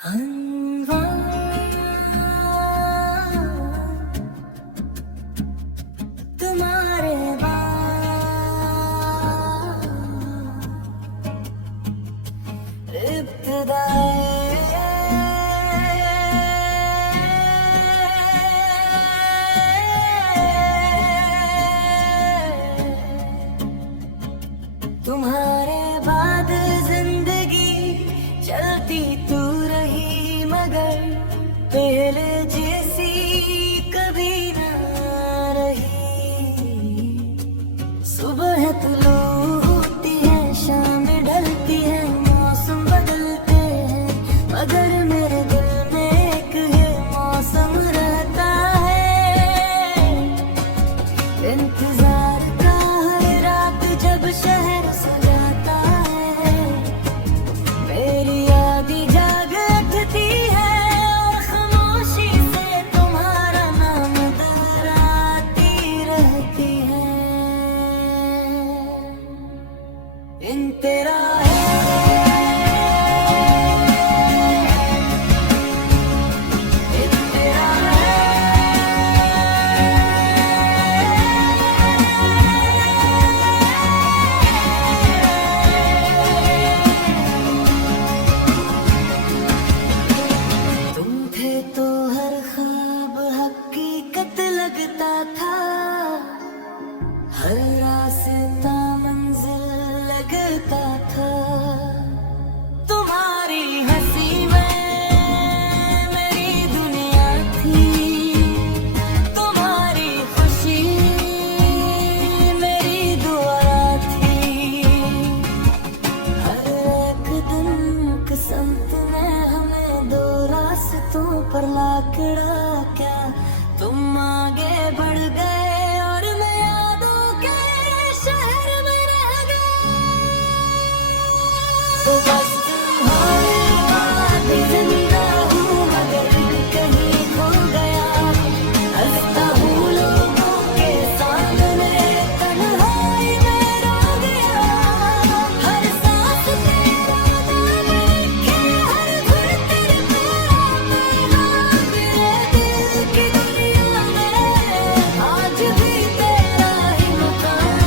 हलवा तुम्हारे तुम्हारे बाद जिंदगी चलती तू रही मगर पहले जैसी कभी ना रही। सुबह तुलू होती है, शाम ढलती है, मौसम बदलते हैं मगर मेरे दिल में एक है मौसम रहता है। इंतजार का हर रात जब शहर सजाता है, मेरी याद जाग उठती है और खामोशी से तुम्हारा नाम दोहराती रहती है। इन तेरा तो हर ख्वाब हकीकत लगता था, हर रास्ता मंजिल लगता था। तुम्हारी हंसी में मेरी दुनिया थी, तुम्हारी खुशी मेरी दुआ थी। हर एक दिन किस्मत ने हमें दो रास्तों पर लाकड़ा क्या, तुम आगे बढ़ गए और मैं यादों के शहर में रह गया। तो बस तुम्हारे बाद जिंदा हूँ मगर कहीं खो गया, हंसता हूँ लोगों के सामने तन्हाई में रो गया। हर सांस तेरा नाम लिखे, हर धुन तेरे पैरों में हाँ, मेरे दिल की दुनिया में आज भी तेरा ही मुकाम।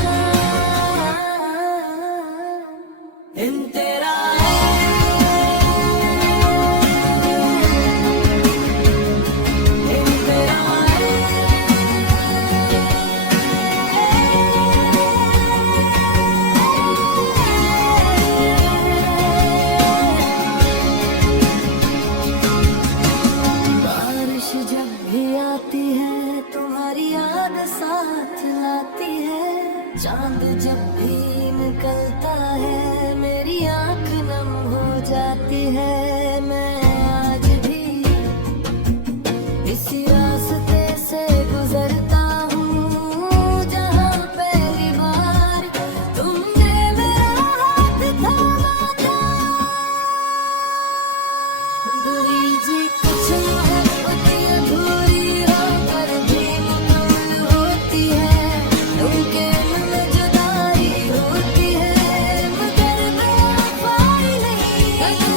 इन तेरा बारिश जब भी आती है तुम्हारी याद साथ लाती है। चांद जब भी निकलता है मेरी आंख नम हो जाती है। मैं आज भी इसी रास्ते से गुजरता हूँ जहाँ पहली बार तुमने मेरा हाथ थामा था। बुरी जी कुछ मोहब्बत अधूरी हो पर भी मुकम्मल होती है। उनके मन जुदाई होती है मगर बेवफाई नहीं कभी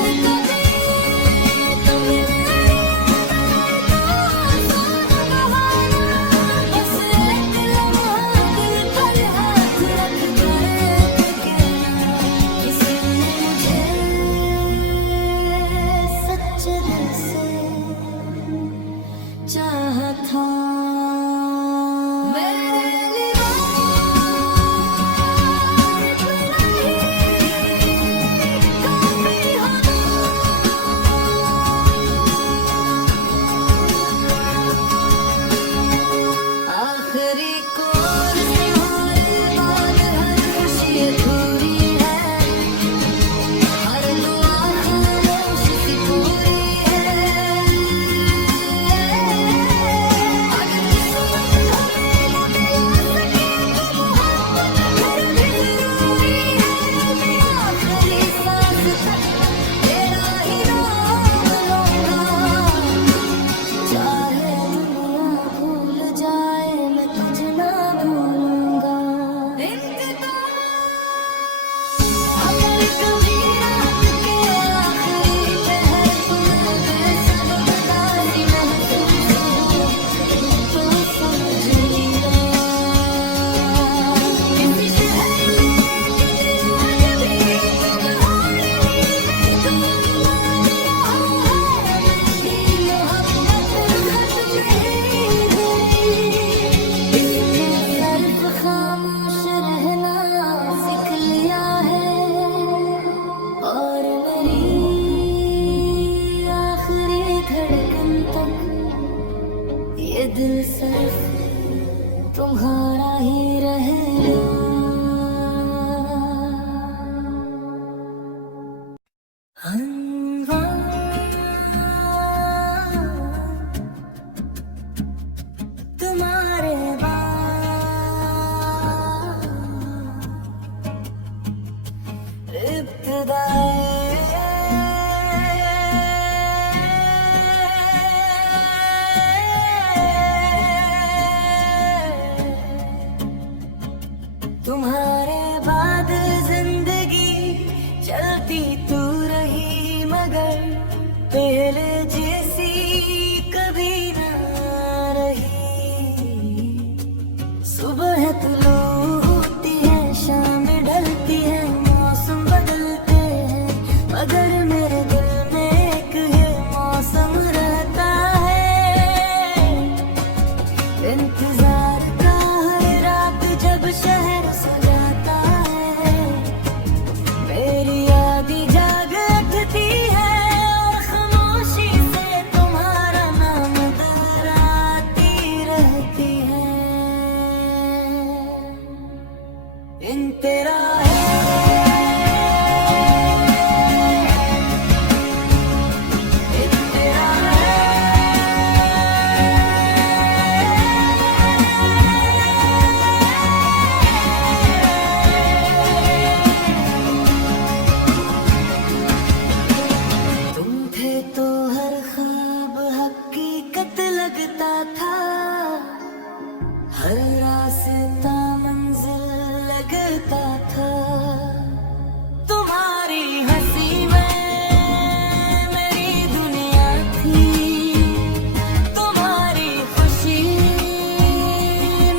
मगर पहले जैसी कभी ना रही। सुबह तुलू होती है, शाम ढलती है, मौसम बदलते हैं, मगर मेरे दिल में एक है मौसम रहता है। इंतजार का हर रात जब शहर सजाता है, मेरी याद जाग उठती है और खामोशी से तुम्हारा नाम दोहराती रहती है। इन तेरा है, इन तेरा तुम थे तो हर ख्वाब हकीकत लगता था, हर रास्ता मंजिल लगता था। तुम्हारी हंसी में मेरी दुनिया थी, तुम्हारी खुशी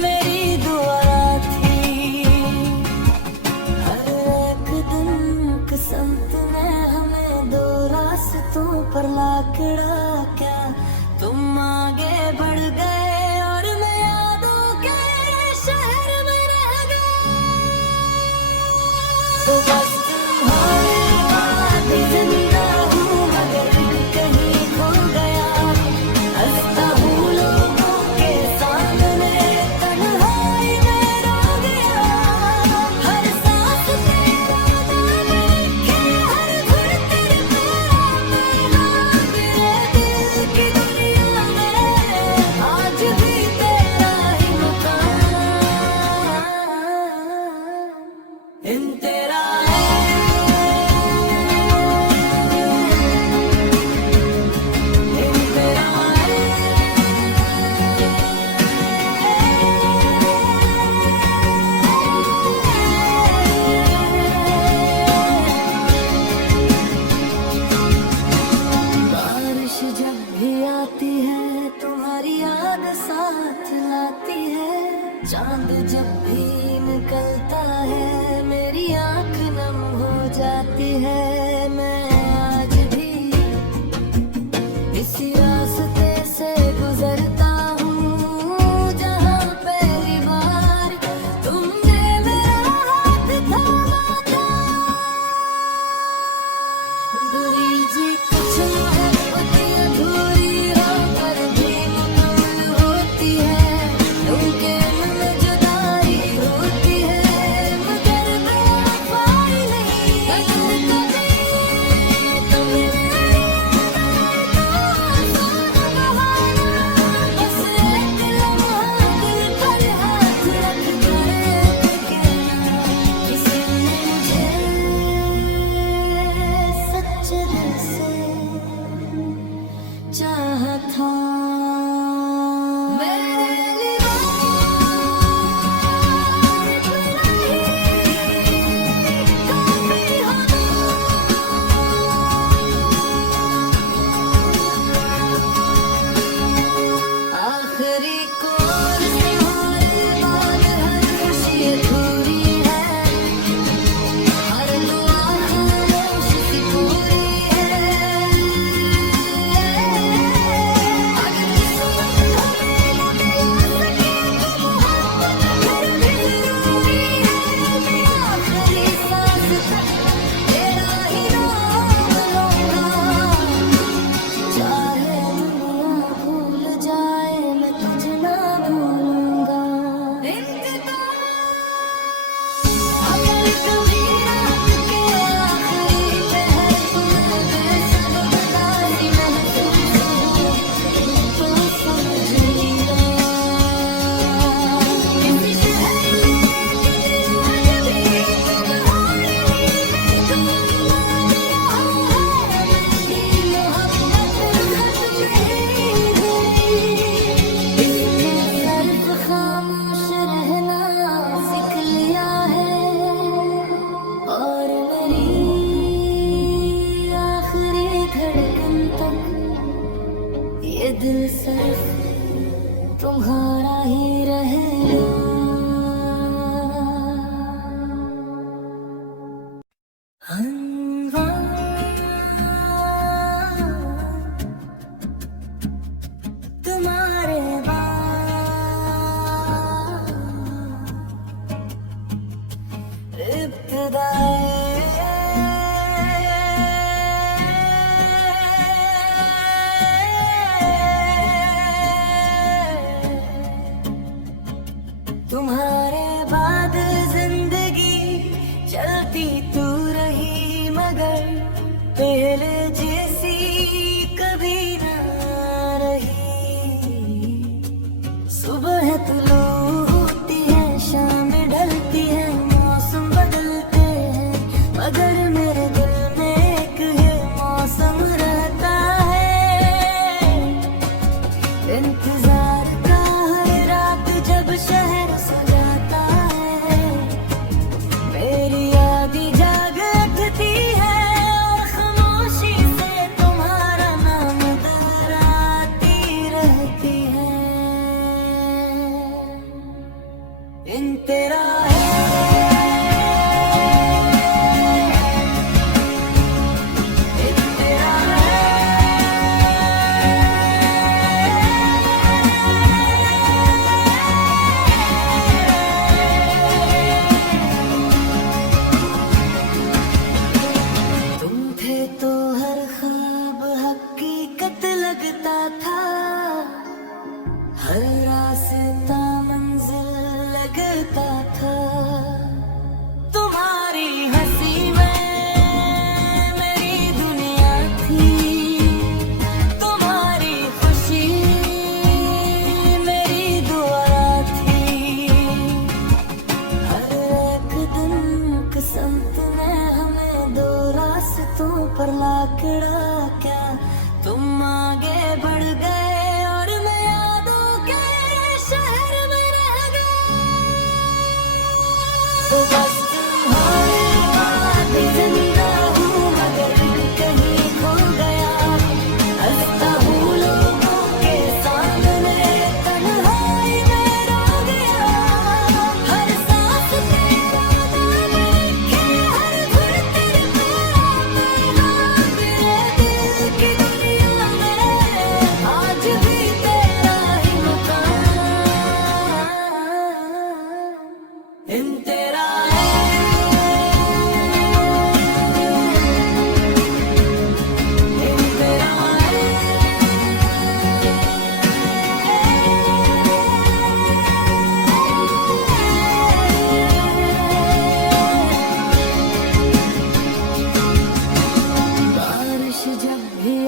मेरी दुआ थी। हर एक दिन किस्मत ने हमें दो रास्तों पर लाकड़ा क्या, तुम आगे बढ़ गए और मैं यादों के शहर में रह गया। तो बस तुम्हारे बाद भी जिंदा हूँ, मगर कहीं खो गया। हंसता हूँ लोगों के सामने, तन्हाई में रो गया। हर सांस तेरा नाम लिखे, हर धड़कन तेरा पैगाम। मेरे दिल की दुनिया में आज भी तेरा ही मुकाम। इन तेरा है, इन तेरा है। बारिश जब भी आती है तुम्हारी याद साथ लाती है, चांद जब भी निकलता है मेरी आंख नम हो जाती है। मैं आज भी इसी रास्ते से गुजरता हूँ जहाँ पहली बार तुमने मेरा हाथ थामा था। बुरी जी कुछ मोहब्बत अधूरी हो पर भी मुकम्मल होती है, उनके मन जुदाई होती है, मगर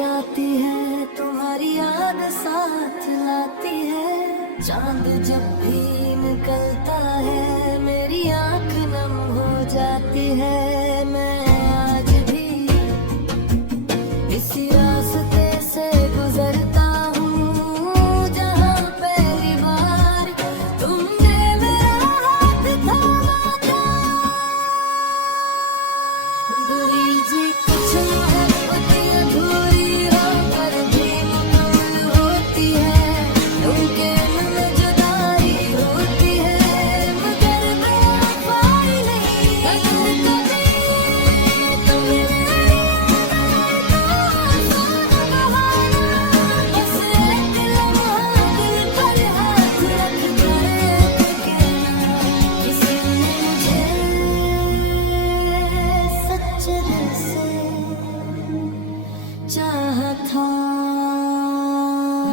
आती है, तुम्हारी याद साथ लाती है। चांद जब भी निकलता है मेरी आंख नम हो जाती है। मैं आज भी इसी रास्ते से गुजरता हूँ जहाँ पहली बार तुमने मेरा हाथ थामा था। बुरी जी कुछ मोहब्बत अधूरी हो पर भी मुकम्मल होती है। उनके मन जुदाई होती है मगर बेवफाई नहीं। अगर कभी तुम्हें मेरी बस एक लम्हा दिल पर हाथ रख कर कहना, किसी ने मुझे सच्चे दिल से चाहा था।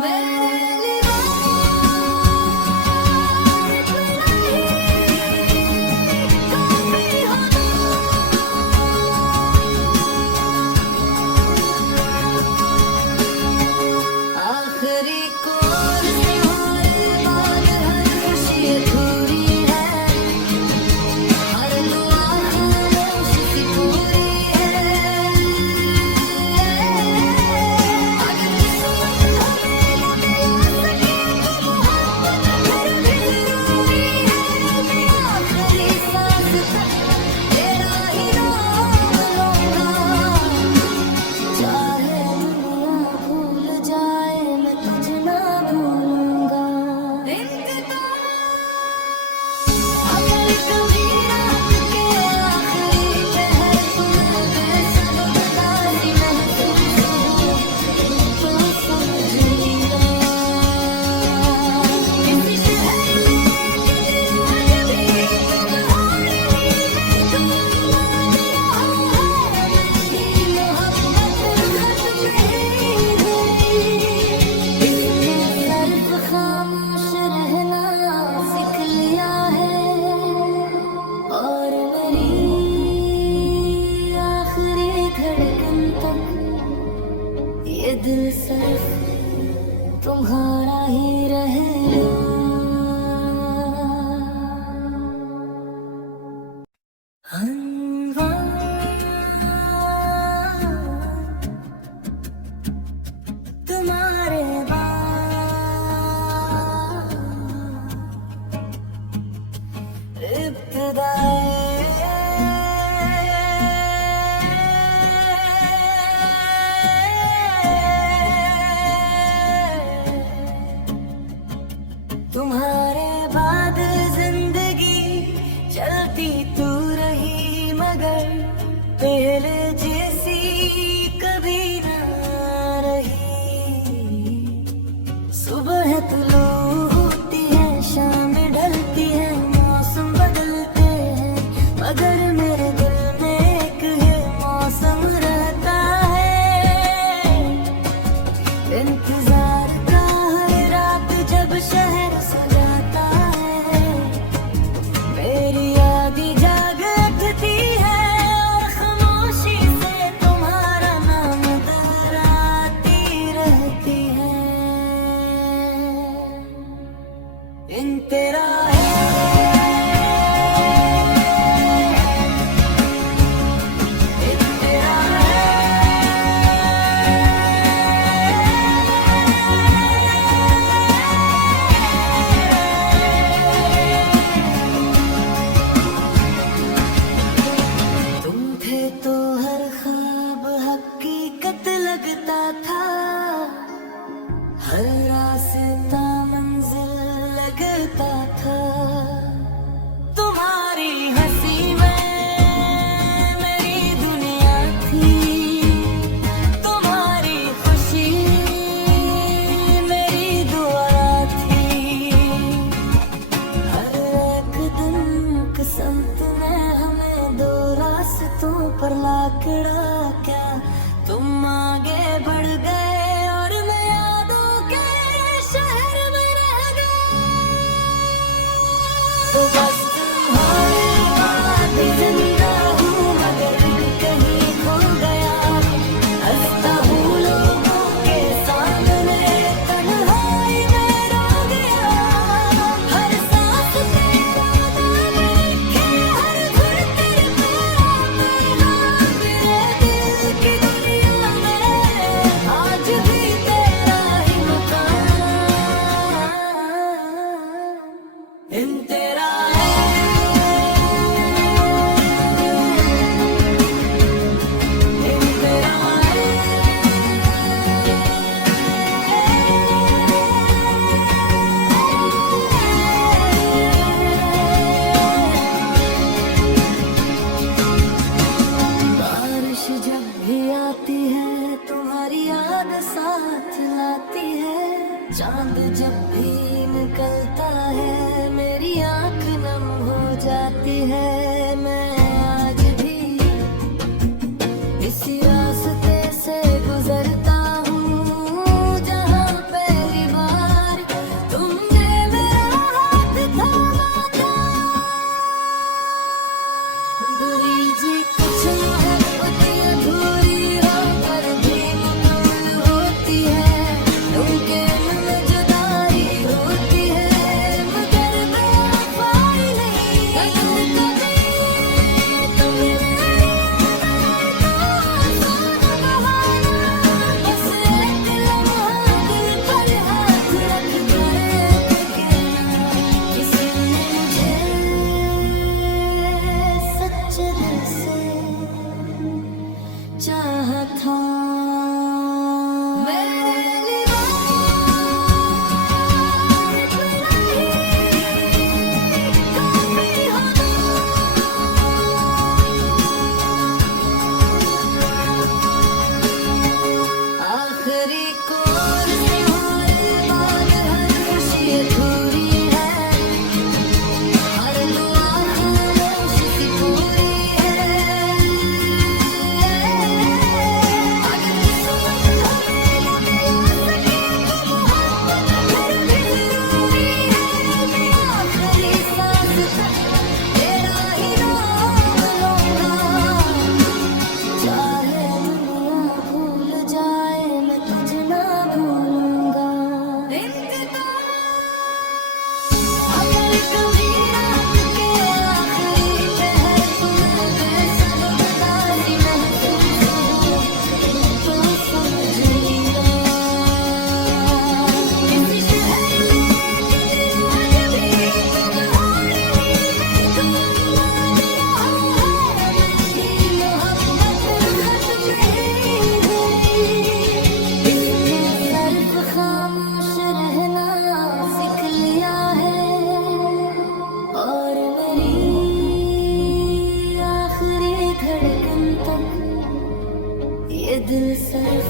मेरे लिए काफी आखिरी कौन तुम्हारे बाद हर खुशी अधूरी है। हर दुआ खामोश सी पूरी है। अगर किस्मत हमें न मिला सके तो मोहब्बत फिर भी जरूरी है। मैं आखिरी सांस तक तेरा ही नाम लूंगा। चाहे दुनिया भूल जाए मैं तुझे ना भूलूंगा। अगर कभी रात के आखिरी पहर तुम्हें बेसब्री महसूस हो तो समझिएगा। किसी शहर में अजनबी तुम्हारे लिए ढूंढ रहा है। मेरी मोहब्बत खत्म नहीं हुई। इसने सिर्फ खामोश रहना सीख लिया है और मेरी आखिरी धड़कन तक ये दिल सिर्फ तुम्हारा ही रहेगा। तुम्हारे बाद तुम्हारे बाद जिंदगी चलती तू रही मगर पहले जैसी कभी ना रही। सुबह तुलू होती है शाम ढलती है मौसम बदलते हैं मगर मेरे दिल में एक है मौसम रहता है। इंतजार का हर रात जब शहर सजाता है मेरी याद जाग उठती है और खामोशी से तुम्हारा नाम दोहराती रहती है। इन तेरा तुम थे तो हर ख्वाब हकीकत लगता था। हर रास्ता मंजिल लगता था। तुम्हारी हंसी में मेरी दुनिया थी। तुम्हारी खुशी मेरी दुआ थी। हर एक दिन किस्मत ने हमें दो रास्तों पर लाकड़ा क्या तुम आगे बढ़ गए और मैं यादों के याद साथ लाती है। चांद जब भी निकलता है मेरी आंख नम हो जाती है। मैं आज भी इसी रास्ते से गुजरता हूँ जहाँ पहली बार तुमने मेरा हाथ थामा था। दूरी जी कुछ मोहब्बत अधूरी हो पर भी मुकम्मल होती है। उनके मन जुदाई होती है मगर बेवफाई नहीं। अगर कभी तुम मेरी आसान बहाना बस एक लम्हा दिल पर हाथ रख कर कहना किसी ने मुझे सच्चे दिल से चाहा था। मेरे लिए काफी हो आखिरी कोर से हमारे बाद हर खुशी अधूरी है। हर दुआ खामोश सी पूरी है। अगर किस्मत हमें न मिला सके तो मोहब्बत फिर भी जरूरी है। मैं आखिरी सांस तक तेरा ही नाम लूंगा। चाहे दुनिया भूल जाए मैं तुझे ना भूलूंगा। अगर कभी रात के आखिरी पहर तुमने सब बताई महसूस तो समझिएगा। किसी शहर में आज भी तुम हो नहीं तुम मान रहा है मेरी मोहब्बत खत्म नहीं हुई। इसने सिर्फ खामोश रहना सीख लिया है और मेरी आखिरी धड़कन तक ये दिल सिर्फ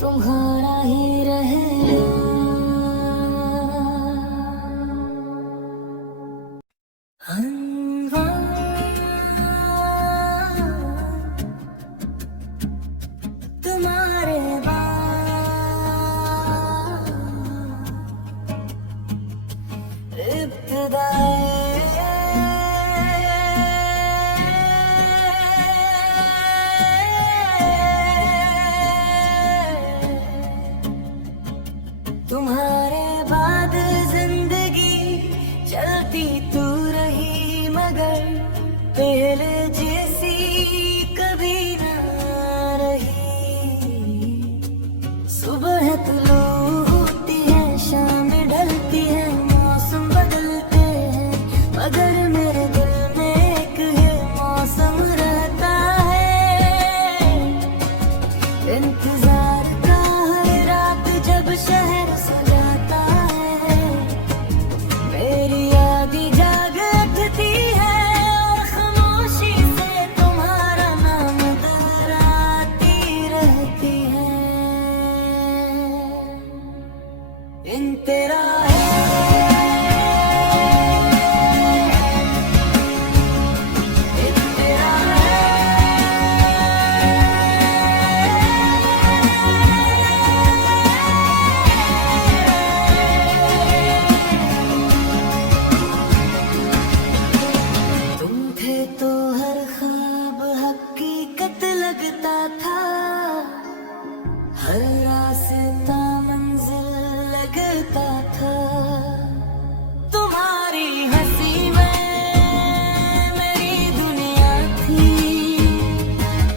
तुम्हारा ही रहेगा। तुम्हारे बाद तुम्हारे बाद जिंदगी चलती तू रही मगर पहले जैसी कभी ना रही। सुबह तुलू होती है शाम ढलती है मौसम बदलते हैं मगर मेरे दिल में एक है मौसम रहता है। इंतजार का हर रात जब शहर सजाता है मेरी याद जाग उठती है और खामोशी से तुम्हारा नाम दोहराती रहती है। इन तेरा है इन तेरा तुम थे तो हर ख्वाब हकीकत लगता था। हर रास्ता मंजिल लगता था। तुम्हारी हंसी में मेरी दुनिया थी।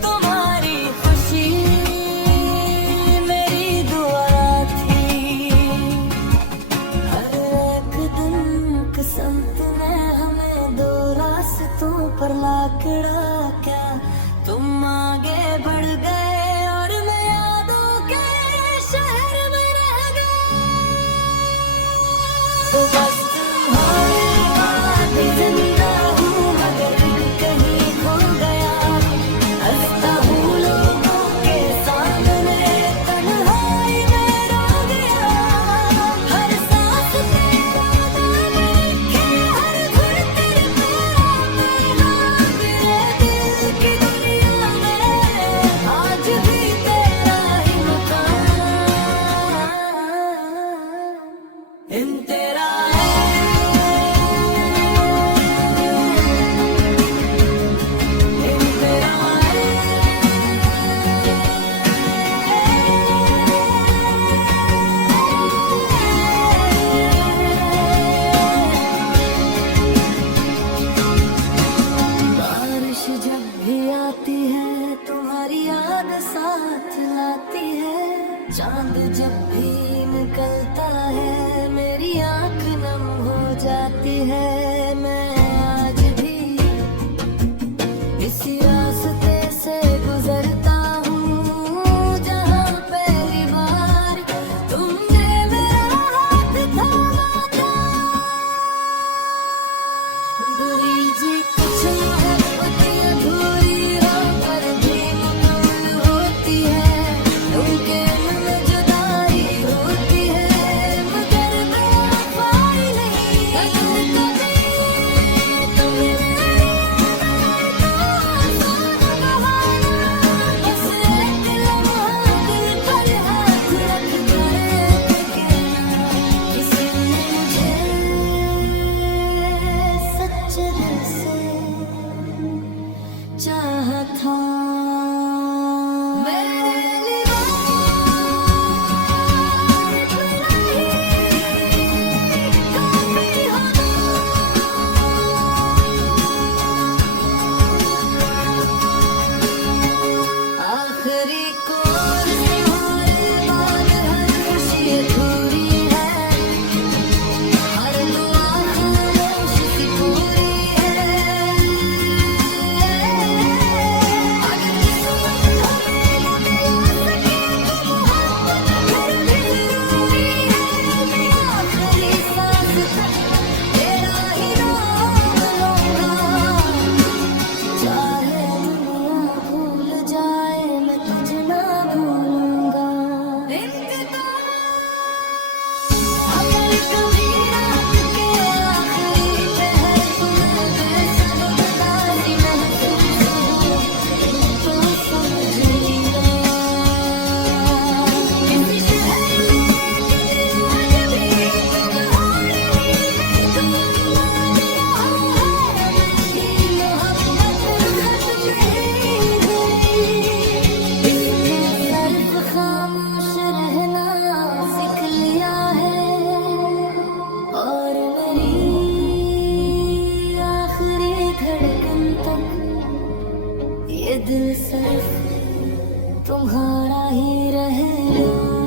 तुम्हारी खुशी मेरी दुआ थी। हर एक दिन किस्मत ने हमें दो रास्तों पर लाकड़ा क्या तुम आगे बढ़ गए और मैं यादों के शहर चांद जब भी निकलता है मेरी आंख नम हो जाती है। मैं आज भी इसी रास्ते से गुजरता हूँ जहाँ पहली बार तुमने मेरा हाथ थामा था। बुरी जी कुछ मोहब्बत अधूरी हो पर भी मुकम्मल होती है। मुमकिन में जुदाई होती है मगर बेवफाई नहीं। अगर कभी तुम्हें मेरी याद आए तो आंसू न बहाना। बस एक लम्हा दिल पर हाथ रख कर कहना किसी ने मुझे सच्चे दिल से चाहा था। मेरे लिए इतना ही काफी होगा। आखिरी कोर से हमारे बाद हर खुशी अधूरी है। हर दुआ खामोश सी पूरी है। अगर किस्मत हमें न मिला सके तो मोहब्बत फिर भी जरूरी है। मैं आखिरी सांस तक तेरा ही नाम लूंगा। चाहे दुनिया भूल जाए मैं तुझे ना भूलूंगा। अगर कभी रात के आखिरी पहर तुम्हें बेसब्री महसूस हो तो समझिएगा। किसी शहर में आज भी तुम हो रही तो मान रहा है मेरी मोहब्बत खत्म नहीं हुई। इसने सिर्फ खामोश रहना सीख लिया है और मेरी आखिरी धड़कन तक ये दिल सिर्फ तुम्हारा ही रहेगा।